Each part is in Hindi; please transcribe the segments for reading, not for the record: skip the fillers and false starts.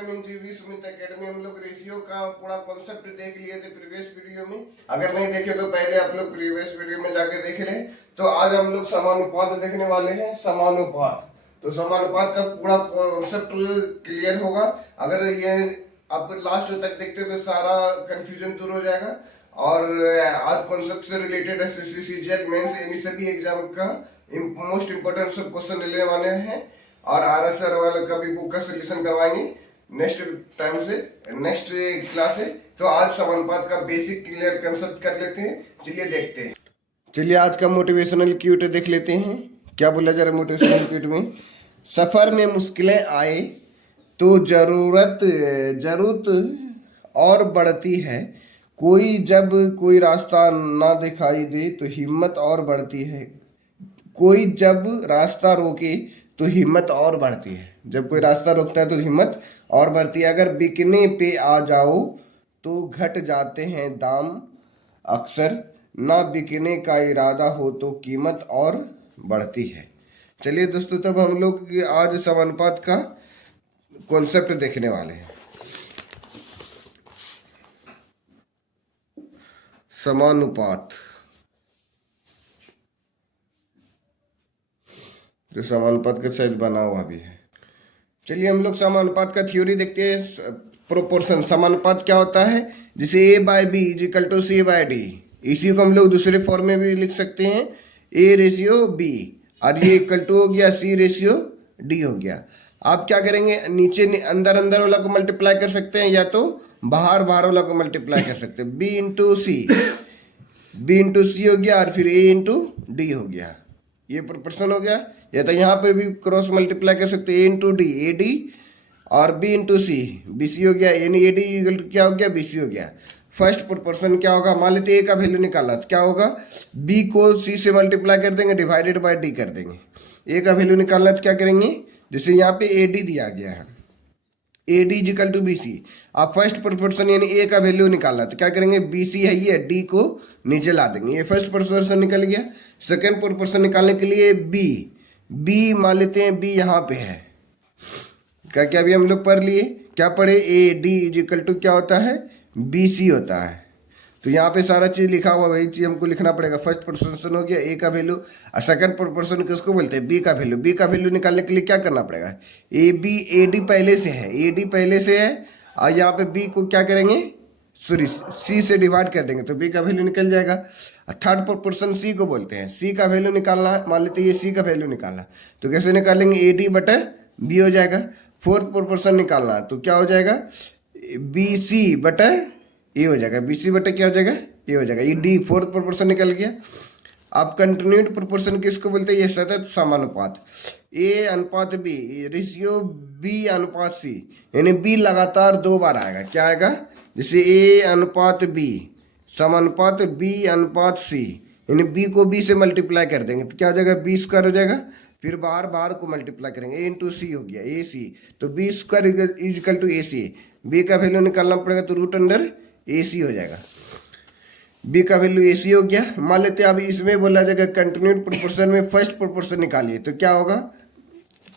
जीवी सुमित एकेडमी हम लोग रेशियो का पूरा कॉन्सेप्ट देख लिए थे प्रीवियस वीडियो में। अगर नहीं देखे तो पहले आप लोग प्रीवियस वीडियो में जाके देख लें। तो आज हम लोग समानुपात देखने वाले हैं। समानुपात, तो समानुपात का पूरा कॉन्सेप्ट क्लियर होगा। अगर ये आप लास्ट तक देखते तो सारा कंफ्यूजन दूर हो जाएगा। और आज कॉन्सेप्ट से रिलेटेड एसएससी सीजीएल मेंस यानी सभी एग्जाम का मोस्ट इंपोर्टेंट सब क्वेश्चन लेने वाले हैं। और आरएसआर वाले का भी बुक का सोल्यूशन करवाएंगे नेक्स्ट टाइम से, नेक्स्ट क्लास है। तो आज समानुपात का बेसिक क्लियर कंसेप्ट कर लेते हैं। चलिए देखते हैं। चलिए आज का मोटिवेशनल क्यूट देख लेते हैं। क्या बोला जा रहा है मोटिवेशनल क्यूट में? सफर में मुश्किलें आए तो जरूरत और बढ़ती है। जब कोई रास्ता ना दिखाई दे तो हिम्मत और बढ़ती है। कोई जब रास्ता रोके तो हिम्मत और बढ़ती है। जब कोई रास्ता रोकता है तो हिम्मत और बढ़ती है। अगर बिकने पे आ जाओ तो घट जाते हैं दाम अक्सर। ना बिकने का इरादा हो तो कीमत और बढ़ती है। चलिए दोस्तों, तब हम लोग आज समानुपात का कॉन्सेप्ट देखने वाले हैं। समानुपात, जो समानुपात का शायद बना हुआ भी है। चलिए हम लोग समानुपात का थ्योरी देखते हैं। प्रोपोर्शन, समानुपात क्या होता है? जैसे A by B is equal to C by D. इसी को हम लोग दूसरे फॉर्म में भी लिख सकते हैं, ए रेशियो बी, और ये इक्वल टू हो गया सी रेशियो डी हो गया। आप क्या करेंगे, नीचे अंदर अंदर वाला को मल्टीप्लाई कर सकते हैं, या तो बाहर बाहर वाला को मल्टीप्लाई कर सकते हैं। बी इंटू सी हो गया, और फिर ए इंटू डी हो गया। ये प्रोपोर्शन हो गया। या तो यहाँ पे भी क्रॉस मल्टीप्लाई कर सकते हैं, A into D A D, और B into C B C हो गया। यानी ए डी क्या हो गया, बी सी हो गया। फर्स्ट प्रोपोर्शन क्या होगा, मान लेते ए का वैल्यू निकाला तो क्या होगा, बी को सी से मल्टीप्लाई कर देंगे, डिवाइडेड बाय डी कर देंगे। ए का वैल्यू निकालना तो क्या करेंगे, जैसे यहाँ पे ए डी दिया गया है, A D equal to B C. आप फर्स्ट प्रोपोर्शन यानी ए का वैल्यू निकालना तो क्या करेंगे, बी सी है ये, डी को नीचे ला देंगे। ये फर्स्ट प्रोपोर्शन निकल गया। सेकंड प्रोपोर्शन निकालने के लिए बी मान लेते हैं, बी यहाँ पे है। क्या अभी हम लोग पढ़ लिए, क्या पढ़े, ए डी इक्वल टू क्या होता है, बी सी होता है। तो यहाँ पे सारा चीज लिखा हुआ, वही चीज हमको लिखना पड़ेगा। फर्स्ट प्रोपोर्शन हो गया ए का वैल्यू, और सेकंड प्रोपोर्शन किसको बोलते हैं, बी का वैल्यू। बी का वैल्यू निकालने के लिए क्या करना पड़ेगा, ए डी पहले से है, ए डी पहले से है, और यहाँ पे बी को क्या करेंगे, सॉरी सी से डिवाइड कर देंगे तो बी का वैल्यू निकल जाएगा। थर्ड प्रोपोर्शन सी को बोलते हैं। सी का वैल्यू निकालना है, मान लेते हैं ये सी का वैल्यू निकालना, तो कैसे निकालेंगे, ए डी बटर बी हो जाएगा। फोर्थ प्रोपोर्शन निकालना है तो क्या हो जाएगा, बी सी बटर ए हो जाएगा। बी सी बटे क्या हो जाएगा, ए हो जाएगा। ये डी फोर्थ प्रोपोर्शन निकल गया। अब कंटिन्यूड प्रोपोर्शन किसको बोलते हैं, ये सतत समानुपात। ए अनुपात बी रेशियो बी अनुपात सी, यानी बी लगातार 2 बार आएगा। क्या आएगा, जैसे ए अनुपात बी समानुपात बी अनुपात सी, यानी बी को बी से मल्टीप्लाई कर देंगे तो क्या हो जाएगा, बी स्क्वायर हो जाएगा। फिर बाहर बाहर को मल्टीप्लाई करेंगे, ए इंटू सी हो गया, ए सी, तो B square equal to A C. B का वैल्यू निकालना पड़ेगा तो रूट अंडर ए सी हो जाएगा। बी का वैल्यू ए सी हो गया। मान लेते हैं अब इसमें बोला जाएगा कंटिन्यूड प्रोपोर्शन में फर्स्ट प्रोपोर्शन निकालिए, तो क्या होगा,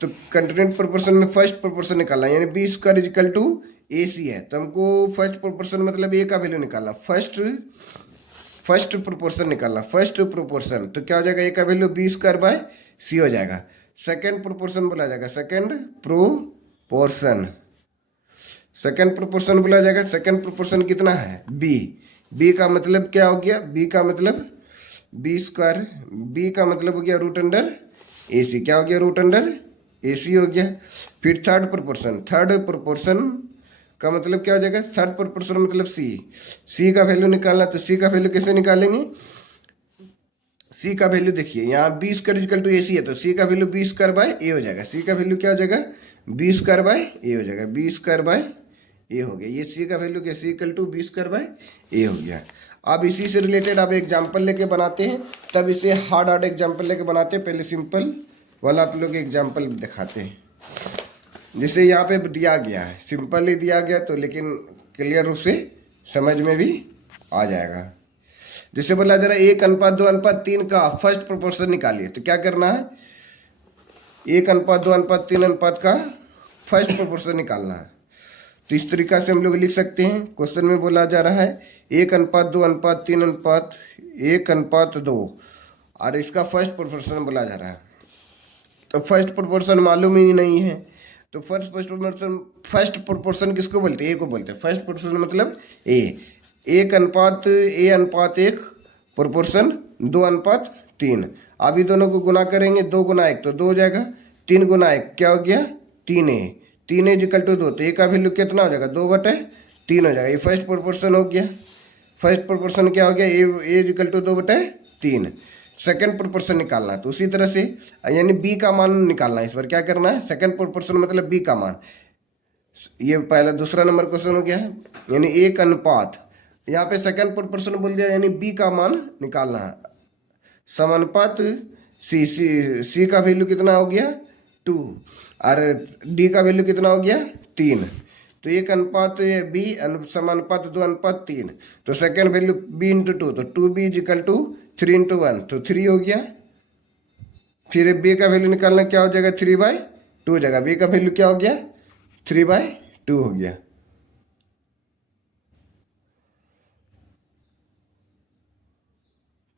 तो कंटिन्यूड प्रोपोर्शन में फर्स्ट प्रोपोर्शन निकालना, यानी B square equal to A सी है, तो हमको फर्स्ट प्रोपोर्शन मतलब ए का वैल्यू निकालना, फर्स्ट प्रोपोर्शन निकालना, फर्स्ट प्रोपोर्शन, तो क्या हो जाएगा, ए का वैल्यू बी स्क्वायर बाय सी हो जाएगा। सेकेंड प्रोपोर्शन बोला जाएगा, सेकेंड प्रोपोर्शन बोला जाएगा। सेकेंड प्रोपोर्शन कितना है, बी का मतलब क्या हो गया, बी का मतलब बी स्क्वायर, बी का मतलब हो गया रूट अंडर ए सी, क्या हो गया, रूट अंडर ए सी हो गया। फिर थर्ड प्रोपोर्शन का मतलब क्या हो जाएगा, थर्ड प्रोपोर्शन मतलब सी का वैल्यू निकालना, तो सी का वैल्यू कैसे निकालेंगे, सी का वैल्यू देखिए यहाँ B square equal to A सी है, तो सी का value B square by A हो जाएगा। सी का वैल्यू क्या हो जाएगा, बी स्क्वायर बाय ए हो जाएगा, बी स्क्वायर बाय ए हो गया। ये सी का वैल्यू क्या, C equal to B square by A हो गया। अब इसी से रिलेटेड अब एग्जाम्पल लेके बनाते हैं, तब इसे हार्ड एग्जाम्पल लेके बनाते हैं। पहले सिंपल वाला आप लोग एग्जाम्पल दिखाते हैं। जैसे यहाँ पे दिया गया है, सिंपल ही दिया गया तो, लेकिन क्लियर रूप से समझ में भी आ जाएगा। जैसे बोला जरा 1:2:3 का फर्स्ट प्रोपोर्शन निकालिए, तो क्या करना है, 1:2:3 अनुपात का फर्स्ट प्रोपोर्शन निकालना है। तो इस तरीका से हम लोग लिख सकते हैं। क्वेश्चन में बोला जा रहा है 1:2:3:1:1:2 और इसका फर्स्ट प्रोपोर्शन बोला जा रहा है। तो फर्स्ट प्रोपोर्शन मालूम ही नहीं है, तो फर्स्ट प्रोपोर्शन किसको बोलते हैं? ए को बोलते हैं। फर्स्ट प्रोपोर्शन मतलब ए। 1:1 प्रोपोर्शन 2:3। अभी दोनों को गुना करेंगे, 2 गुना 1 तो 2 हो जाएगा, 3 गुना 1 क्या हो गया? 3a। 3a इक्वल टू 2, तो ए का वैल्यू कितना हो जाएगा? 2/3 हो जाएगा। ये फर्स्ट प्रोपोर्शन हो गया। फर्स्ट प्रोपोर्शन क्या हो गया? ए इक्वल टू 2/3। सेकंड प्रोपोर्शन निकालना है, तो उसी तरह से यानी बी का मान निकालना है। इस बार क्या करना है? सेकंड प्रोपोर्शन मतलब बी का मान। ये पहला दूसरा नंबर क्वेश्चन हो गया है, यानी 1:, यहाँ पे सेकंड प्रोपोर्शन बोल दिया, यानी बी का मान निकालना है। समानुपात सी का वैल्यू कितना हो गया? 2 और डी का वैल्यू कितना हो गया? 3। तो 1:b समानुपात 2:3। तो सेकंड वैल्यू b × 2, तो 2b = 3:1, तो 3 हो गया। फिर b का वैल्यू निकालना, क्या हो जाएगा? 3/2 हो जाएगा। b का वैल्यू क्या हो गया? 3/2 हो गया।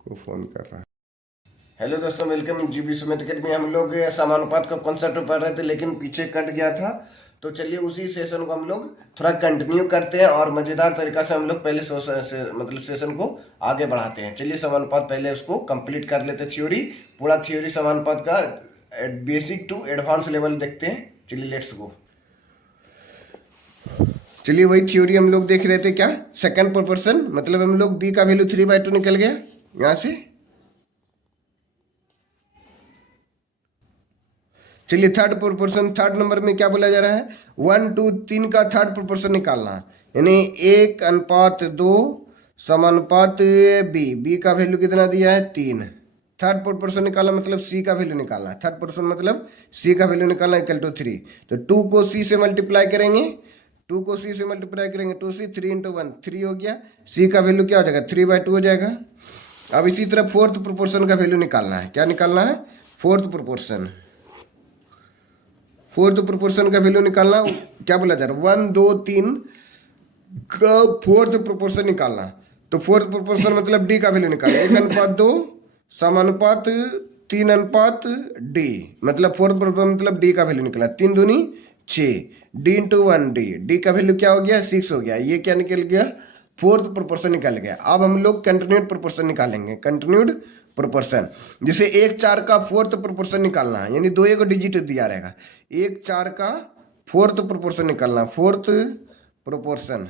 को फोन कर रहा है। हेलो दोस्तों, वेलकम जीबी सुमित अकेडमी। हम लोग समानुपात का कॉन्सेप्ट पढ़ रहे थे, लेकिन पीछे कट गया था, तो चलिए उसी सेशन को हम लोग थोड़ा कंटिन्यू करते हैं और मज़ेदार तरीका से हम लोग पहले सेशन को आगे बढ़ाते हैं। चलिए समानुपात पहले उसको कंप्लीट कर लेते हैं। थ्योरी, पूरा थ्योरी समानुपात का बेसिक टू एडवांस लेवल देखते हैं। चलिए लेट्स गो। चलिए वही थ्योरी हम लोग देख रहे थे। क्या? सेकंड प्रोपोर्शन मतलब हम लोग b का वैल्यू 3/2 निकल गया यहाँ से। चलिए थर्ड प्रोपोर्शन, थर्ड नंबर में क्या बोला जा रहा है? 1, 2, 3 का थर्ड प्रोपोर्शन निकालना, यानी 1:2 समानुपात बी का वैल्यू कितना दिया है? 3। थर्ड प्रोपोर्शन निकालना मतलब सी का वैल्यू निकालना है। थर्ड प्रोपोर्शन मतलब सी का वैल्यू निकालना = 3। तो 2 को सी से मल्टीप्लाई करेंगे, 2 को सी से मल्टीप्लाई करेंगे, 2c 3 × 1 3 हो गया। सी का वैल्यू क्या हो जाएगा? 3/2 हो जाएगा। अब इसी तरह फोर्थ प्रोपोर्शन का वैल्यू निकालना है। क्या निकालना है? Fourth proportion. फोर्थ प्रोपोर्शन का वैल्यू निकालना, क्या बोला जा रहा है? 1, 2, 3 का फोर्थ प्रोपोर्शन निकालना। तो फोर्थ प्रोपोर्शन मतलब डी का वैल्यू निकालना। 1:2 समानुपात 3:d, मतलब फोर्थ प्रोपोर्शन मतलब डी का वैल्यू निकाला। 3 दूनी 6, d × 1d, डी का वैल्यू क्या हो गया? 6 हो गया। ये क्या निकल गया? फोर्थ प्रोपोर्शन निकल गया। अब हम लोग कंटिन्यूड प्रोपोर्शन निकालेंगे। कंटिन्यूड प्रोपोर्शन, जैसे 1/4 का फोर्थ प्रोपोर्शन निकालना है, यानी 2 डिजिट दिया रहेगा। 1/4 का फोर्थ प्रोपोर्शन निकालना, फोर्थ प्रोपोर्शन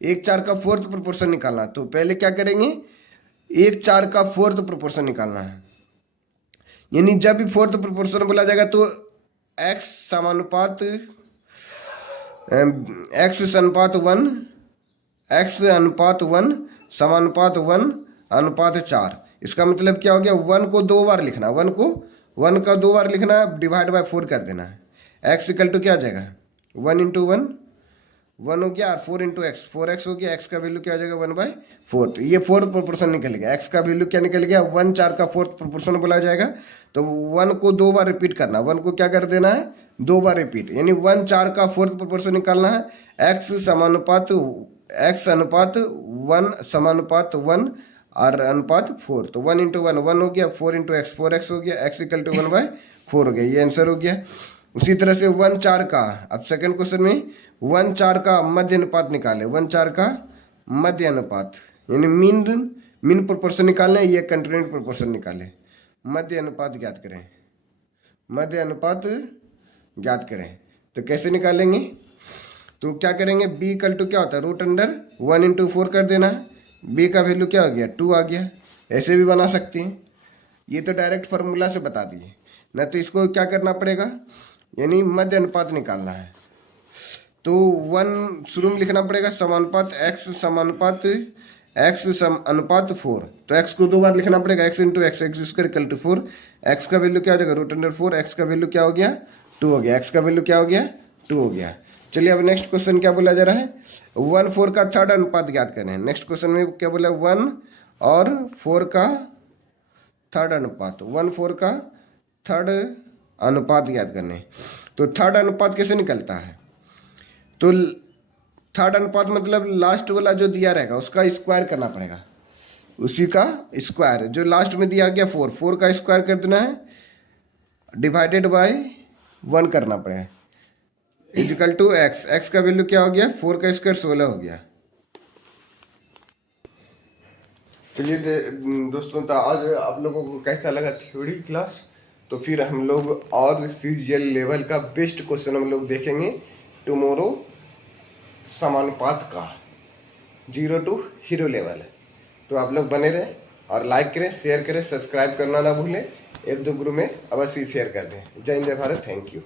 1/4 का फोर्थ प्रोपोर्शन निकालना। तो पहले क्या करेंगे? 1/4 का फोर्थ प्रोपोर्शन निकालना है, यानी जब भी फोर्थ प्रोपोर्शन बोला जाएगा तो x समानुपात x:1 समानुपात 1:4। इसका मतलब क्या हो गया? 1 को 2 बार लिखना, 1 का 2 बार लिखना, डिवाइड बाय 4 कर देना है। x = क्या आ जाएगा? 1 × 1 1 हो गया, और 4 × x 4x हो गया। x का वैल्यू क्या हो जाएगा? 1/4। तो ये फोर्थ प्रोपोर्शन निकल गया। x का वैल्यू क्या निकल गया? 1/4 का फोर्थ प्रोपोर्शन बोला जाएगा। तो 1 को 2 बार रिपीट करना, 1 को क्या कर देना है? 2 बार रिपीट, यानी 1/4 का फोर्थ प्रोपोर्शन निकालना है। x = 1 समानुपात 1 और अनुपात 4। तो 1 × 1 1 हो गया, 4 × x 4x हो गया, x = 1/4 हो गया। ये आंसर हो गया। उसी तरह से 1/4 का, अब सेकंड क्वेश्चन में 1/4 का मध्य अनुपात निकाले। 1/4 का मध्य अनुपात, यानी मीन प्रोपोर्शन निकालना है, ये कंटिन्यूड प्रोपोर्शन निकाले। मध्य अनुपात ज्ञात करें, मध्य अनुपात ज्ञात करें। तो कैसे निकालेंगे? तो क्या करेंगे? b = क्या होता है? √1 × 4 कर देना। b का वैल्यू क्या हो गया? 2 आ गया। ऐसे भी बना सकते हैं, ये तो डायरेक्ट फार्मूला से बता दिए ना, तो इसको क्या करना पड़ेगा? यानी मध्य अनुपात निकालना है। तो 1 शुरू में लिखना पड़ेगा, समानुपात x समानुपात x अनुपात 4। तो x को 2 बार लिखना पड़ेगा, x × x x² = 4। x का वैल्यू क्या हो जाएगा? √4। x का वैल्यू क्या हो गया? 2 हो गया। x का वैल्यू क्या हो गया? 2 हो गया। चलिए अब नेक्स्ट क्वेश्चन क्या बोला जा रहा है? 1/4 का थर्ड अनुपात ज्ञात करें। नेक्स्ट क्वेश्चन में क्या बोला? 1 और 4 का थर्ड अनुपात, 1/4 का थर्ड अनुपात ज्ञात करने। तो थर्ड अनुपात कैसे निकलता है? तो थर्ड अनुपात मतलब लास्ट वाला जो दिया रहेगा उसका स्क्वायर करना पड़ेगा, उसी का स्क्वायर। जो लास्ट में दिया गया 4, 4 का स्क्वायर कर देना है, डिवाइडेड बाय 1 करना पड़ेगा, इजिकल टू एक्स। एक्स का वैल्यू क्या हो गया, 4 का स्क्वायर 16 हो गया। चलिए दोस्तों, तो आज आप लोगों को कैसा लगा थ्योरी क्लास। तो फिर हम लोग और सीजीएल लेवल का बेस्ट क्वेश्चन हम लोग देखेंगे टुमारो, समानुपात का 0 to हीरो लेवल। तो आप लोग बने रहें और लाइक करें, शेयर करें, सब्सक्राइब करना ना भूलें, एक दो ग्रुप में अवश्य शेयर कर दें। जय हिंद, जय भारत, थैंक यू।